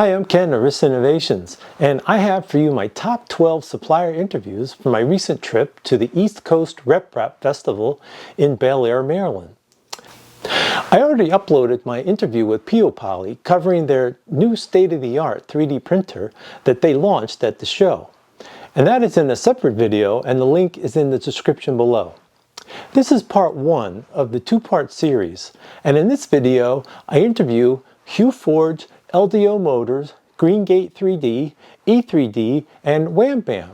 Hi, I'm Ken of Rist Innovations, and I have for you my top 12 supplier interviews from my recent trip to the East Coast RepRap Festival in Bel Air, Maryland. I already uploaded my interview with Poly covering their new state-of-the-art 3D printer that they launched at the show. And that is in a separate video, and the link is in the description below. This is part one of the two-part series, and in this video I interview Hugh Ford's AIO Motors, Greengate 3D, E3D, and Wambam.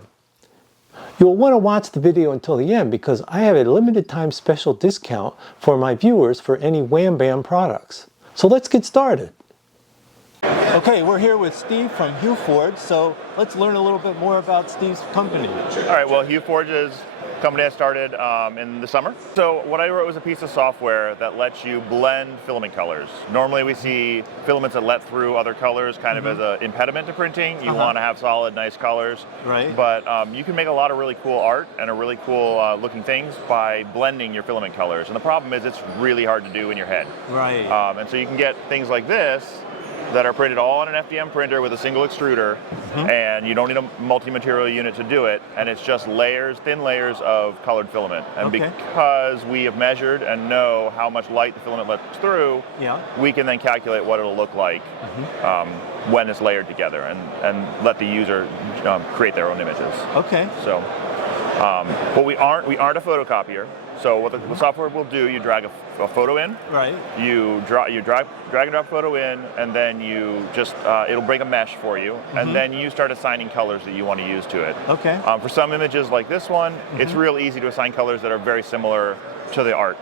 You'll want to watch the video until the end because I have a limited time special discount for my viewers for any Wambam products. So let's get started. Okay, we're here with Steve from Hugh Ford, so let's learn a little bit more about Steve's company. All right, well, Hugh Ford is a company I started in the summer. So what I wrote was a piece of software that lets you blend filament colors. Normally we see filaments that let through other colors kind of as an impediment to printing. You want to have solid, nice colors. Right. But you can make a lot of really cool art and a really cool looking things by blending your filament colors. And the problem is it's really hard to do in your head. Right. And so you can get things like this that are printed all on an FDM printer with a single extruder, and you don't need a multi-material unit to do it, and it's just layers, thin layers of colored filament. And because we have measured and know how much light the filament lets through, we can then calculate what it'll look like when it's layered together, and let the user create their own images. Okay. So, but we aren't a photocopier. So what the software will do, you drag a photo in, right? You drag and drop photo in, and then you just it'll bring a mesh for you, and then you start assigning colors that you want to use to it. Okay. For some images like this one, it's real easy to assign colors that are very similar to the art.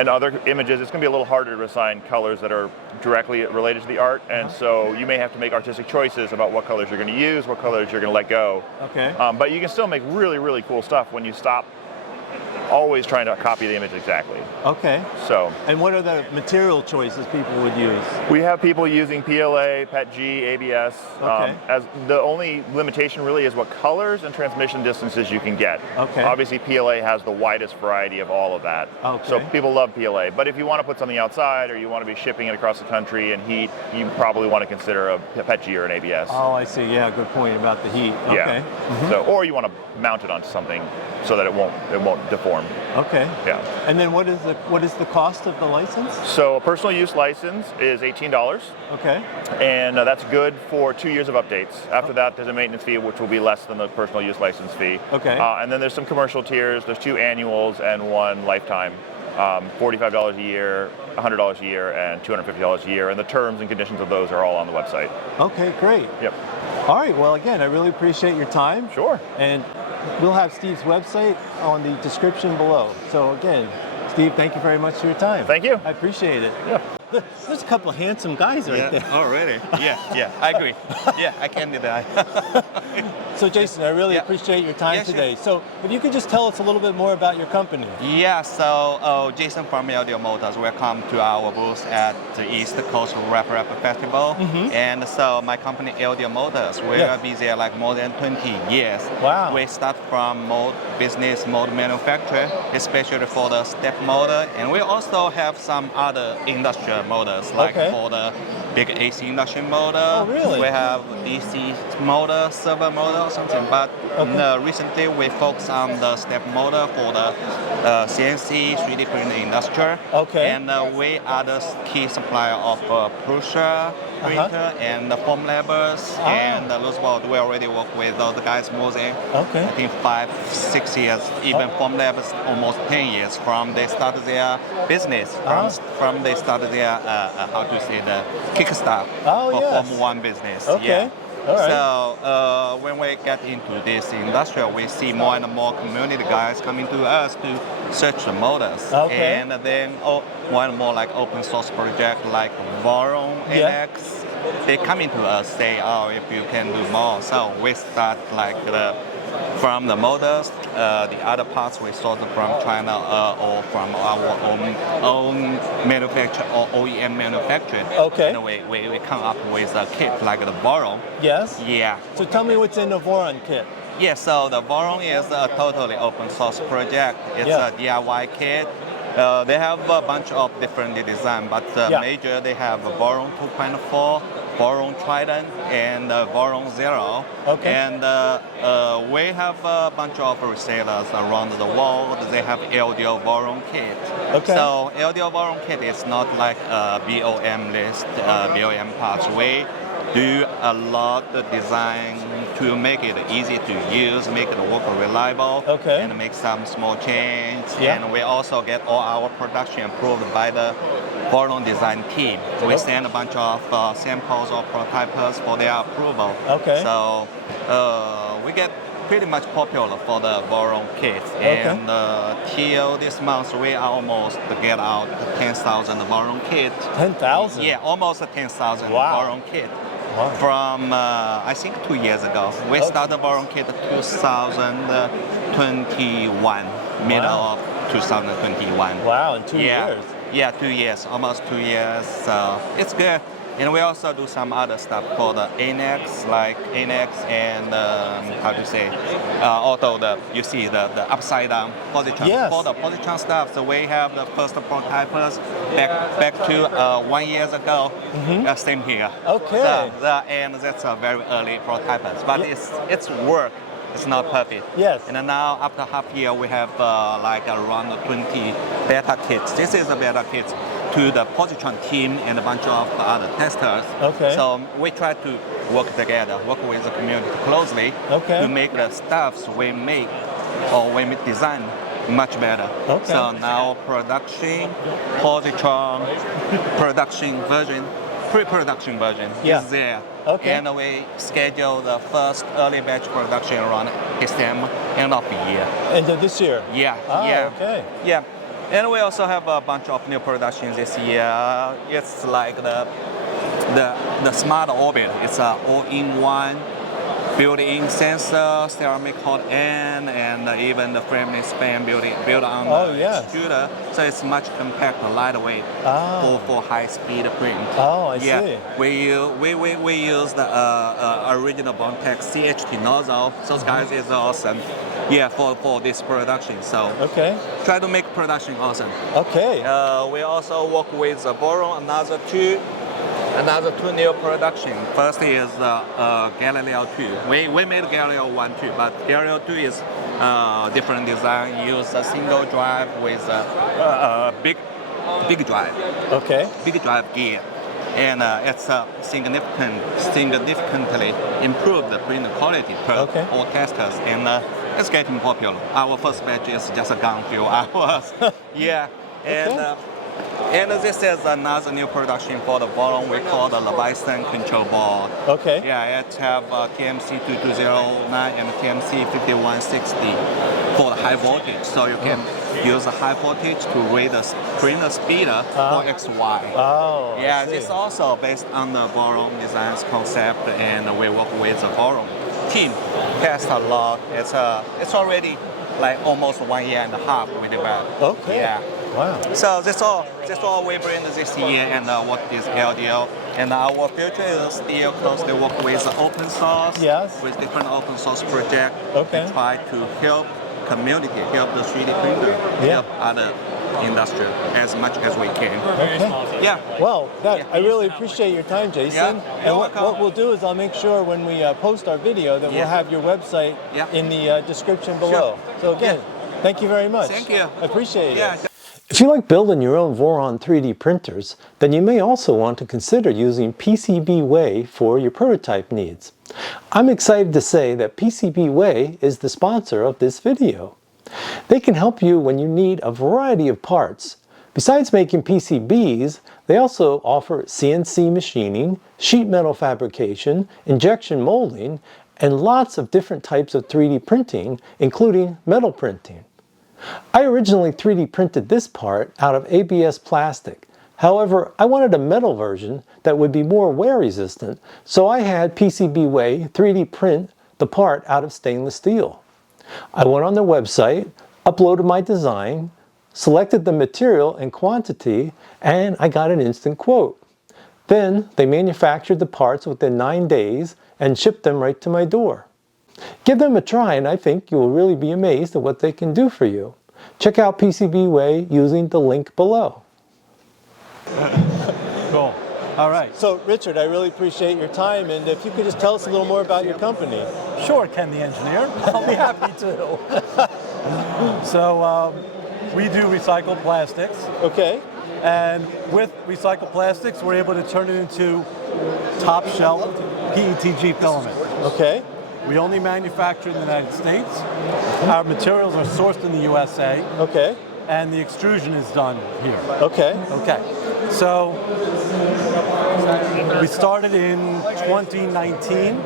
And other images, it's going to be a little harder to assign colors that are directly related to the art, and so you may have to make artistic choices about what colors you're going to use, what colors you're going to let go. Okay. But you can still make really, really cool stuff when you stop always trying to copy the image exactly. Okay. So. And what are the material choices people would use? We have people using PLA, PETG, ABS. Okay. As the only limitation really is what colors and transmission distances you can get. Okay. Obviously PLA has the widest variety of all of that. Okay. So people love PLA. But if you want to put something outside or you want to be shipping it across the country in heat, you probably want to consider a PETG or an ABS. Oh, I see. Yeah, good point about the heat. Yeah. Okay. So, or you want to mount it onto something so that it won't deform. Okay. Yeah. And then what is the cost of the license? So a personal use license is $18. Okay. And that's good for 2 years of updates. After that, there's a maintenance fee, which will be less than the personal use license fee. Okay. And then there's some commercial tiers. There's 2 annuals and 1 lifetime. $45 a year, $100 a year, and $250 a year. And the terms and conditions of those are all on the website. Okay, great. Yep. All right. Well, again, I really appreciate your time. Sure. And we'll have Steve's website on the description below. So again, Steve, thank you very much for your time. Thank you. I appreciate it. Yeah. There's a couple of handsome guys right there. Oh, really? Yeah, I agree. Yeah, I can do that. So Jason, I really appreciate your time today. Sure. So if you could just tell us a little bit more about your company. Yeah, so Jason from AIO Motors, welcome to our booth at the East Coast RepRap Festival. And so my company AIO Motors, we have been there like more than 20 years. Wow. We start from mold business, mold manufacturer, especially for the step motor. And we also have some other industrial motors, like for the big AC induction motor. Oh, really? We have DC motor, servo motor, or something. But recently we focus on the step motor for the CNC 3D printing industrial. Okay. And we are the key supplier of pusher, printer, and the foam labels, and the loose board. We already work with those guys more than I think 5-6 years, even foam labels almost 10 years from they started their business, from they started their how to say the kickstart for Form 1 business. Okay. All right. So when we get into this industrial, we see more and more community guys coming to us to search the motors. And then more and more like open source project like Voron, NX, they come into us say, oh, if you can do more. So we start like from the motors, the other parts we source from China or from our own manufacturer or OEM manufacturer. Okay. And we come up with a kit like the Voron. Yes? Yeah. So tell me what's in the Voron kit. Yeah, so the Voron is a totally open source project. It's a DIY kit. They have a bunch of different designs, but major they have a Voron 2.4, Boron Trident and Boron Zero. Okay. And we have a bunch of resellers around the world. They have LDO Boron kit. Okay. So LDO Boron kit is not like a BOM list, BOM parts. We do a lot of design to make it easy to use, make it work reliable, Okay. and make some small change. Yeah. And we also get all our production approved by the Boron design team. We send a bunch of samples or prototypes for their approval. Okay. So we get pretty much popular for the Boron kits. And till this month, we almost get out 10,000 Boron kit. 10,000? Yeah, almost 10,000 Wow. Boron kit. Wow. From I think 2 years ago. We started Boron kit 2021, middle of 2021. Wow, in 2 years. Yeah, 2 years, almost 2 years. So it's good. And we also do some other stuff for the ANX, like ANX and how to say, auto, you see the upside down position. Yes. For the position stuff, so we have the first prototypes back to 1 year ago. Same here. Okay. And that's a very early prototypes, but it's work. It's not perfect. Yes. And now after half year, we have like around 20 beta kits. This is a beta kit to the position team and a bunch of other testers. Okay. So we try to work together, work with the community closely to make the stuffs we make or we design much better. Okay. So now production, position, production version, pre-production version is there. Okay. And we schedule the first early batch production around December, end of the year. End of this year? Yeah, Ah, yeah. okay. Yeah. And we also have a bunch of new productions this year. It's like the smart orbit. It's an all-in-one built-in sensor, ceramic hot end, and even the frameless fan built on the extruder. So it's much compact, lightweight for high-speed print. Oh, I see. We use the original Bondtech CHT nozzle. Those guys is awesome. Yeah, for this production. So try to make production awesome. Okay. We also work with Boron, another two new production. First is Galileo 2. We made Galileo 1 too, but Galileo 2 is different design. Use a single drive with a big drive. Okay. Big drive gear. And it's significantly improved the print quality per all testers. And it's getting popular. Our first batch is just gone few hours. Yeah. And this is another new production for the Boron we call the Leviathan control board. Okay. Yeah, it have TMC 2209 and TMC 5160 for the high voltage. So you can use the high voltage to read the print speed for XY. Oh, yeah, this is also based on the Boron designs concept, and we work with the Boron team. Test a lot. It's already like almost 1 year and a half we developed. Okay. Yeah. Wow. So that's all we bring this year, and what is LDO. And our future is still closely work with open source, with different open source projects, and try to help community, help the 3D printer, help other industry as much as we can. Okay. Yeah. Well, I really appreciate your time, Jason. And what we'll do is I'll make sure when we post our video that we'll have your website in the description below. So again, thank you very much. Thank you. I appreciate it. If you like building your own Voron 3D printers, then you may also want to consider using PCBWay for your prototype needs. I'm excited to say that PCBWay is the sponsor of this video. They can help you when you need a variety of parts. Besides making PCBs, they also offer CNC machining, sheet metal fabrication, injection molding, and lots of different types of 3D printing, including metal printing. I originally 3D printed this part out of ABS plastic. However, I wanted a metal version that would be more wear resistant, so I had PCBWay 3D print the part out of stainless steel. I went on their website, uploaded my design, selected the material and quantity, and I got an instant quote. Then they manufactured the parts within 9 days and shipped them right to my door. Give them a try, and I think you will really be amazed at what they can do for you. Check out PCBWay using the link below. Cool. All right. So, Richard, I really appreciate your time, and if you could just tell us a little more about your company. Sure, Ken the engineer. I'll be happy to. So we do recycled plastics, Okay. and with recycled plastics, we're able to turn it into top shelf PETG filament. Okay. We only manufacture in the United States. Our materials are sourced in the USA, Okay. and the extrusion is done here. Okay. Okay, so we started in 2019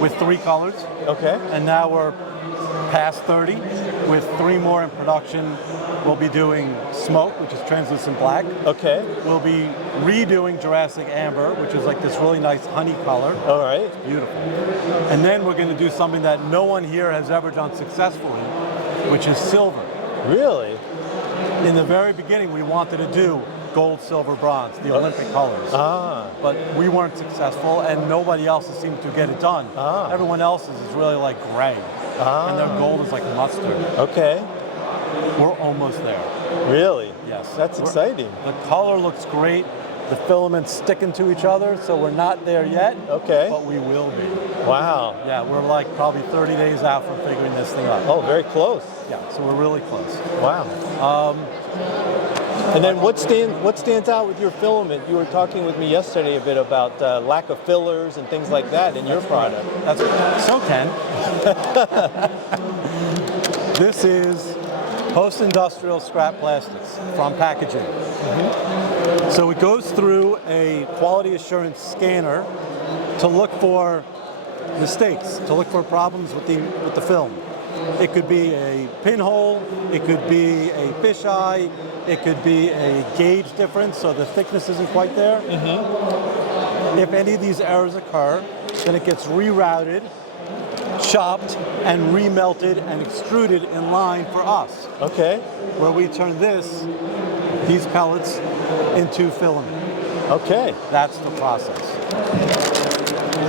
with 3 colors, Okay. and now we're past 30 with 3 more in production. We'll be doing smoke, which is translucent black. Okay. We'll be redoing Jurassic Amber, which is like this really nice honey color. All right. Beautiful. And then we're going to do something that no one here has ever done successfully, which is silver. Really? In the very beginning, we wanted to do gold, silver, bronze, the Olympic colors. Ah. But we weren't successful, and nobody else has seemed to get it done. Ah. Everyone else's is really like gray, and their gold is like mustard. Okay. We're almost there. Really? Yes. That's exciting. The color looks great. The filaments sticking to each other, so we're not there yet. Okay. But we will be. Wow. Yeah, we're like probably 30 days out from figuring this thing out. Oh, very close. Yeah, so we're really close. Wow. And then what stands out with your filament? You were talking with me yesterday a bit about lack of fillers and things like that in your product. That's so Ken. This is post-industrial scrap plastics from packaging. So it goes through a quality assurance scanner to look for mistakes, to look for problems with the film. It could be a pinhole, it could be a fisheye, it could be a gauge difference, so the thickness isn't quite there. If any of these errors occur, then it gets rerouted, chopped, and remelted and extruded in line for us, Okay. where we turn these pellets into filament. Okay. That's the process.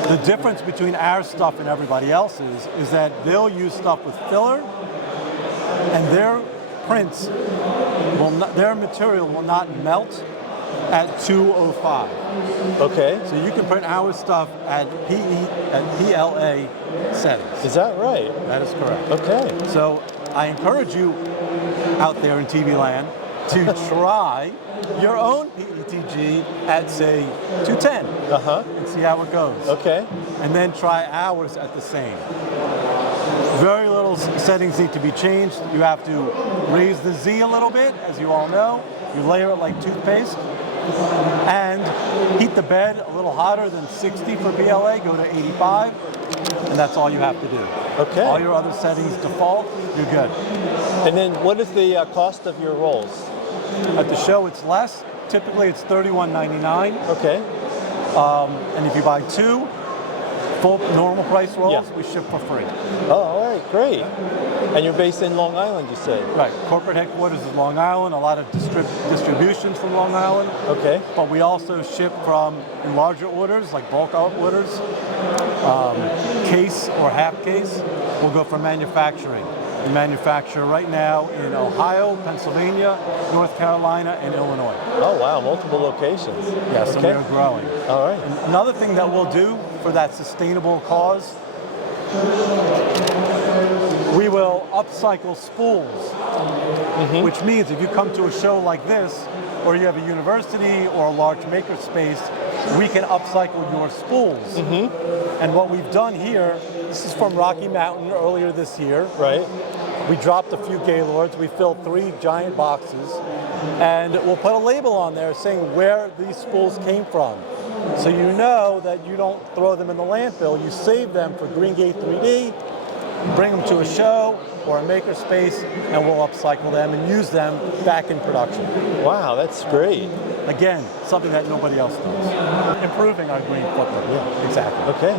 The difference between our stuff and everybody else's is that they'll use stuff with filler, and their prints their material will not melt at 205. Okay. So you can print our stuff at PLA settings. Is that right? That is correct. Okay. So I encourage you out there in TV land to try your own PETG at, say, 210 and see how it goes. Okay. And then try ours at the same. Very little settings need to be changed. You have to raise the Z a little bit, as you all know. You layer it like toothpaste. And heat the bed a little hotter than 60 for PLA, go to 85, and that's all you have to do. Okay. All your other settings default, you're good. And then what is the cost of your rolls? At the show, it's less. Typically, it's $31.99. Okay. And if you buy 2 full normal price rolls, Yeah. we ship for free. Oh, all right, great. And you're based in Long Island, you said? Right. Corporate headquarters is Long Island. A lot of distributions from Long Island. Okay. But we also ship from larger orders, like bulk orders, case or half case. We'll go for manufacturing. We manufacture right now in Ohio, Pennsylvania, North Carolina, and Illinois. Oh, wow, multiple locations. Yes, Okay. and we're growing. All right. And another thing that we'll do for that sustainable cause, we will upcycle spools, which means if you come to a show like this, or you have a university or a large maker space, we can upcycle your spools. And what we've done here, this is from Rocky Mountain earlier this year. Right. We dropped a few Gaylords. We filled 3 giant boxes, and we'll put a label on there saying where these spools came from. So you know that you don't throw them in the landfill. You save them for Greengate 3D, bring them to a show or a maker space, and we'll upcycle them and use them back in production. Wow, that's great. Again, something that nobody else does. Improving our green footprint. Yeah, exactly. Okay.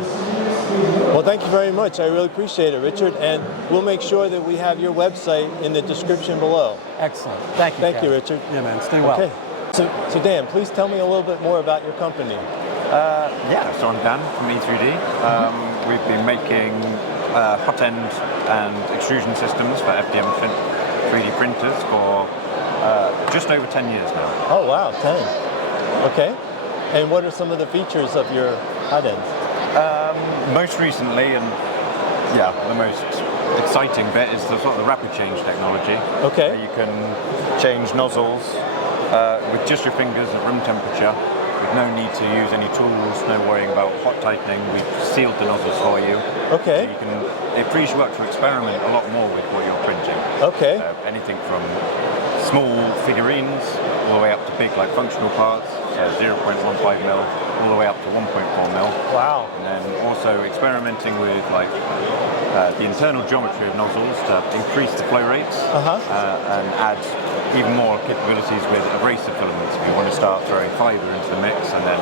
Well, thank you very much. I really appreciate it, Richard. And we'll make sure that we have your website in the description below. Excellent. Thank you. Thank you, Ken. Richard. Yeah, man. Stay well. Okay. So Dan, please tell me a little bit more about your company. So I'm Dan from E3D. We've been making hot end and extrusion systems for FDM 3D printers for just over 10 years now. Oh, wow, 10. Okay. And what are some of the features of your hot ends? Most recently, and yeah, the most exciting bit is the sort of the rapid change technology. Okay. Where you can change nozzles with just your fingers at room temperature, with no need to use any tools, no worrying about hot tightening. We've sealed the nozzles for you. Okay. So it frees you up to experiment a lot more with what you're printing. Okay. Anything from small figurines all the way up to big like functional parts, so 0.15 mil, all the way up to 1.4 mil. Wow. And then also experimenting with like the internal geometry of nozzles to increase the flow rates and add even more capabilities with abrasive filaments if you want to start throwing fiber into the mix, and then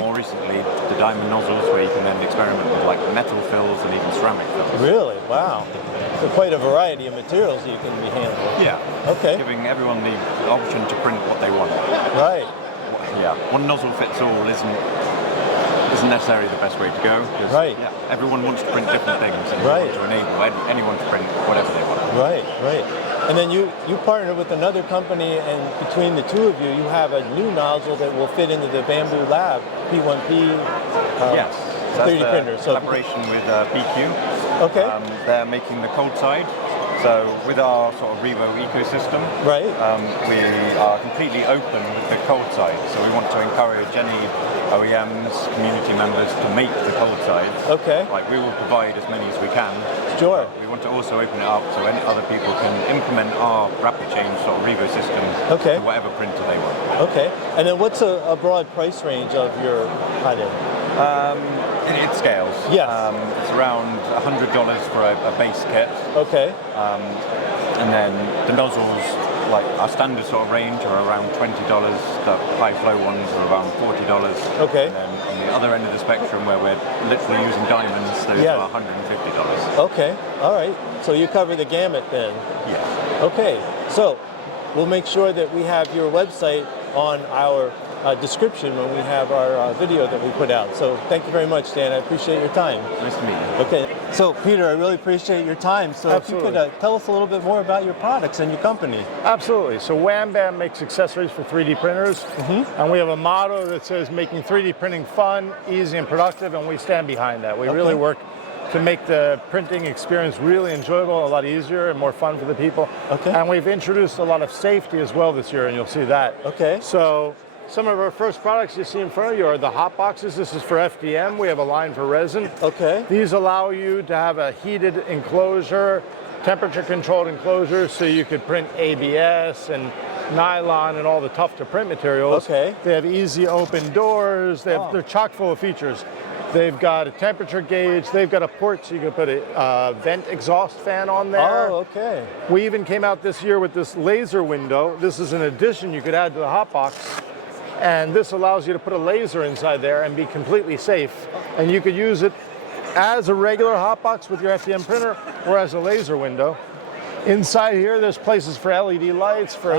more recently the diamond nozzles where you can then experiment with like metal fills and even ceramic fills. Really? Wow. So quite a variety of materials you can be handling. Yeah. Okay. Giving everyone the option to print what they want. Right. Yeah. One nozzle fits all isn't necessarily the best way to go. Right. Yeah, everyone wants to print different things, and right. you want to enable anyone to print whatever they want. Right, right. And then you partner with another company, and between the two of you, you have a new nozzle that will fit into the Bamboo Lab P1P yes, so 3D printer. So collaboration with BQ. Okay. They're making the cold side. So with our sort of Revo ecosystem, right. We are completely open with the cold side. So we want to encourage any OEMs, community members to make the cold side. Okay. Like we will provide as many as we can. Sure. We want to also open it up so any other people can implement our rapid change sort of Revo system to whatever printer they want. Okay. And then what's a broad price range of your hot end? It scales. Yes. It's around $100 for a base kit. Okay. And then the nozzles, like our standard sort of range, are around $20. The high flow ones are around $40. Okay. And then on the other end of the spectrum, where we're literally using diamonds, those are $150. Okay. All right. So you cover the gamut then. Yeah. Okay. So we'll make sure that we have your website on our description when we have our video that we put out. So thank you very much, Dan. I appreciate your time. Nice to meet you. Okay. So Peter, I really appreciate your time. So Absolutely. if you could tell us a little bit more about your products and your company. Absolutely. So Wambam makes accessories for 3D printers. And we have a motto that says making 3D printing fun, easy, and productive, and we stand behind that. We really work to make the printing experience really enjoyable, a lot easier and more fun for the people. Okay. And we've introduced a lot of safety as well this year, and you'll see that. Okay. So some of our first products you see in front of you are the hot boxes. This is for FDM. We have a line for resin. Okay. These allow you to have a heated enclosure, temperature controlled enclosure, so you could print ABS and nylon and all the tough to print materials. Okay. They have easy open doors. They're chock full of features. They've got a temperature gauge. They've got a port so you can put a vent exhaust fan on there. Oh, okay. We even came out this year with this laser window. This is an addition you could add to the hot box. And this allows you to put a laser inside there and be completely safe. And you could use it as a regular hotbox with your FDM printer or as a laser window. Inside here, there's places for LED lights, for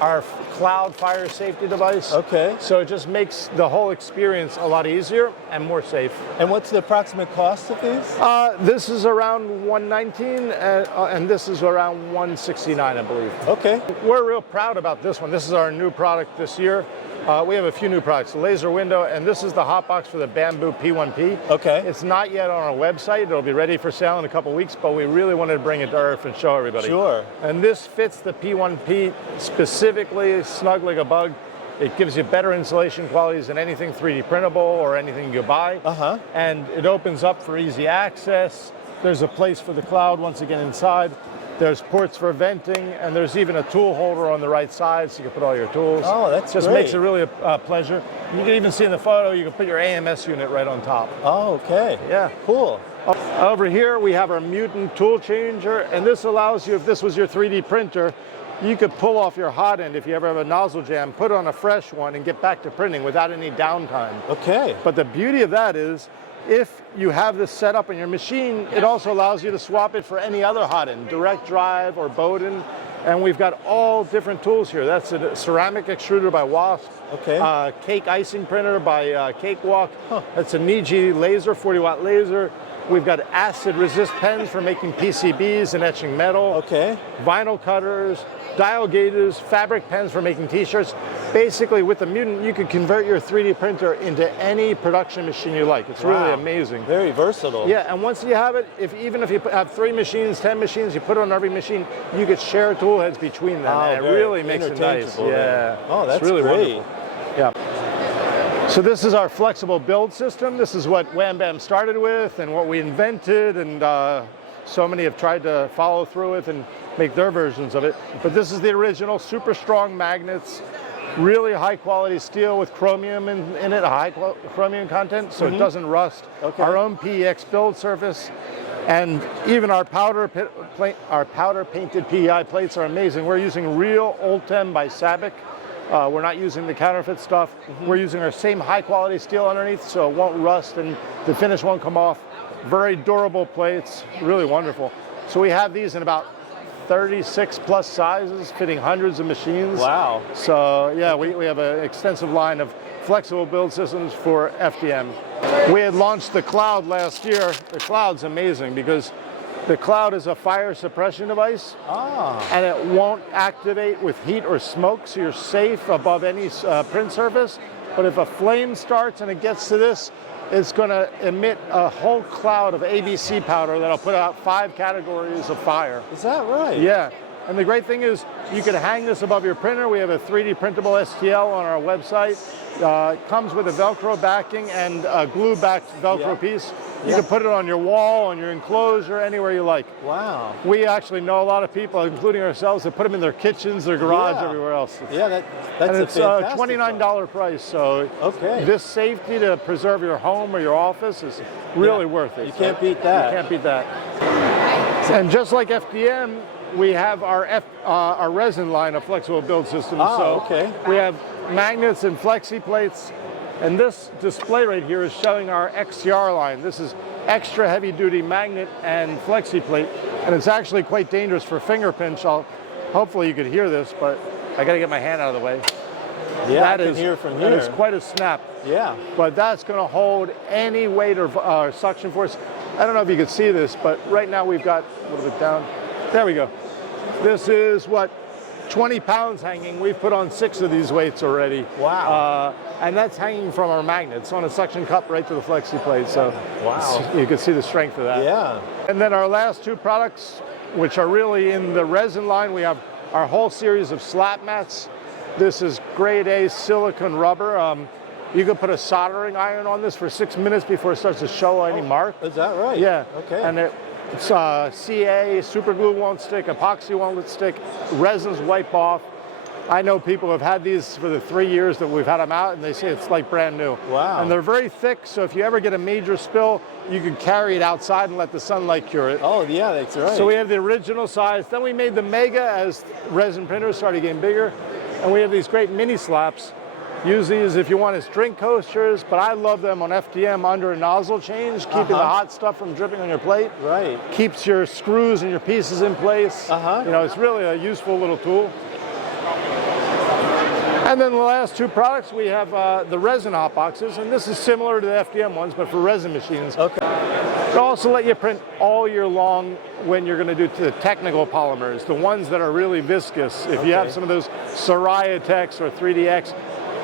our cloud fire safety device. Okay. So it just makes the whole experience a lot easier and more safe. And what's the approximate cost of these? This is around $119, and this is around $169, I believe. Okay. We're real proud about this one. This is our new product this year. We have a few new products, the laser window, and this is the hotbox for the Bamboo P1P. Okay. It's not yet on our website. It'll be ready for sale in a couple weeks, but we really wanted to bring it to ERRF and show everybody. Sure. And this fits the P1P specifically, snug like a bug. It gives you better insulation qualities than anything 3D printable or anything you buy. And it opens up for easy access. There's a place for the cloud once again inside. There's ports for venting, and there's even a tool holder on the right side so you can put all your tools. Oh, that's just great. makes it really a pleasure. You can even see in the photo, you can put your AMS unit right on top. Oh, okay. Yeah. Cool. Over here, we have our Mutant tool changer, and this allows you, if this was your 3D printer, you could pull off your hot end if you ever have a nozzle jam, put on a fresh one, and get back to printing without any downtime. Okay. But the beauty of that is, if you have this set up in your machine, it also allows you to swap it for any other hot end, direct drive or Bowden. And we've got all different tools here. That's a ceramic extruder by Wasp. Okay. Cake icing printer by Cakewalk. That's a Niji laser, 40-watt laser. We've got acid resist pens for making PCBs and etching metal. Okay. Vinyl cutters, dial gauges, fabric pens for making t-shirts. basically with the Mutant, you could convert your 3D printer into any production machine you like. It's really amazing. Very versatile. Yeah, and once you have it, even if you have 3 machines, 10 machines, you put it on every machine, you could share tool heads between them. And it really makes it nice. Yeah. Oh, that's really great. wonderful. Yeah. So this is our flexible build system. This is what Wambam started with and what we invented, and so many have tried to follow through with and make their versions of it. But this is the original, super strong magnets, really high quality steel with chromium in it, a high chromium content, so it doesn't rust. Our own PEX build surface, and even our powder painted PEI plates are amazing. We're using real Ultem by Sabic. We're not using the counterfeit stuff. We're using our same high quality steel underneath, so it won't rust and the finish won't come off. Very durable plates, really wonderful. So we have these in about 36 plus sizes, fitting hundreds of machines. Wow. So yeah, we have an extensive line of flexible build systems for FDM. We had launched the Cloud last year. The Cloud's amazing because the Cloud is a fire suppression device, and it won't activate with heat or smoke, so you're safe above any print surface. But if a flame starts and it gets to this, it's going to emit a whole cloud of ABC powder that'll put out 5 categories of fire. Is that right? Yeah. And the great thing is you can hang this above your printer. We have a 3D printable STL on our website. It comes with a Velcro backing and a glue-backed Velcro piece. You can put it on your wall, on your enclosure, anywhere you like. Wow. We actually know a lot of people, including ourselves, that put them in their kitchens, their garage, everywhere else. That's and a it's a fantastic $29 price, so this safety to preserve your home or your office is really worth it. You can't beat that. You can't beat that. And just like FDM, we have our resin line of flexible build systems. We have magnets and flexi plates, and this display right here is showing our XCR line. This is extra heavy duty magnet and flexi plate, and it's actually quite dangerous for finger pinch. Hopefully you could hear this, but I got to get my hand out of the way. Yeah, I can hear from here. And it's quite a snap. Yeah. But that's going to hold any weight or suction force. I don't know if you can see this, but right now we've got a little bit down. There we go. This is 20 pounds hanging. We've put on 6 of these weights already. Wow. And that's hanging from our magnets on a suction cup right to the flexi plate. So wow. You can see the strength of that. Yeah. And then our last 2 products, which are really in the resin line, we have our whole series of slap mats. This is grade A silicone rubber. You could put a soldering iron on this for 6 minutes before it starts to show any mark. Is that right? Yeah. Okay. And it's CA, super glue won't stick, epoxy won't stick, resins wipe off. I know people have had these for the 3 years that we've had them out, and they say it's like brand new. Wow. And they're very thick, so if you ever get a major spill, you can carry it outside and let the sunlight cure it. Oh, yeah, that's right. So we have the original size. Then we made the Mega as resin printers started getting bigger. And we have these great mini slaps. Use these if you want as drink coasters, but I love them on FDM under a nozzle change, keeping the hot stuff from dripping on your plate. Right. Keeps your screws and your pieces in place. You know, it's really a useful little tool. And then the last 2 products, we have the resin hot boxes, and this is similar to the FDM ones, but for resin machines. Okay. It'll also let you print all year long when you're going to do the technical polymers, the ones that are really viscous. If you have some of those Soraya Tex or 3DX,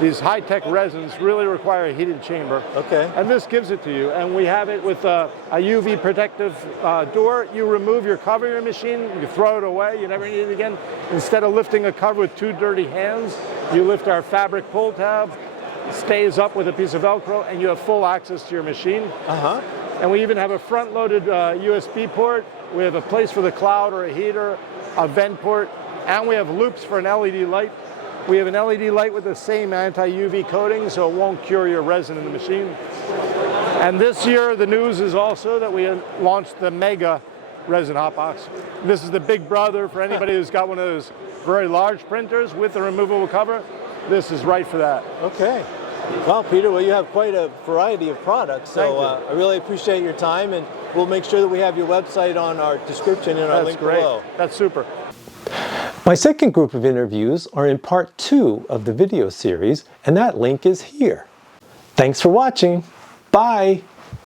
these high-tech resins really require a heated chamber. Okay. And this gives it to you. And we have it with a UV protective door. You remove your cover of your machine, you throw it away, you never need it again. Instead of lifting a cover with 2 dirty hands, you lift our fabric pull tab, it stays up with a piece of Velcro, and you have full access to your machine. And we even have a front-loaded USB port. We have a place for the Cloud or a heater, a vent port, and we have loops for an LED light. We have an LED light with the same anti-UV coating, so it won't cure your resin in the machine. And this year, the news is also that we launched the Mega resin hot box. This is the big brother for anybody who's got one of those very large printers with the removable cover. This is right for that. Okay. Well, Peter, you have quite a variety of products, so Thank you. I really appreciate your time, and we'll make sure that we have your website on our description and our link below. That's super. My second group of interviews are in part 2 of the video series, and that link is here. Thanks for watching. Bye.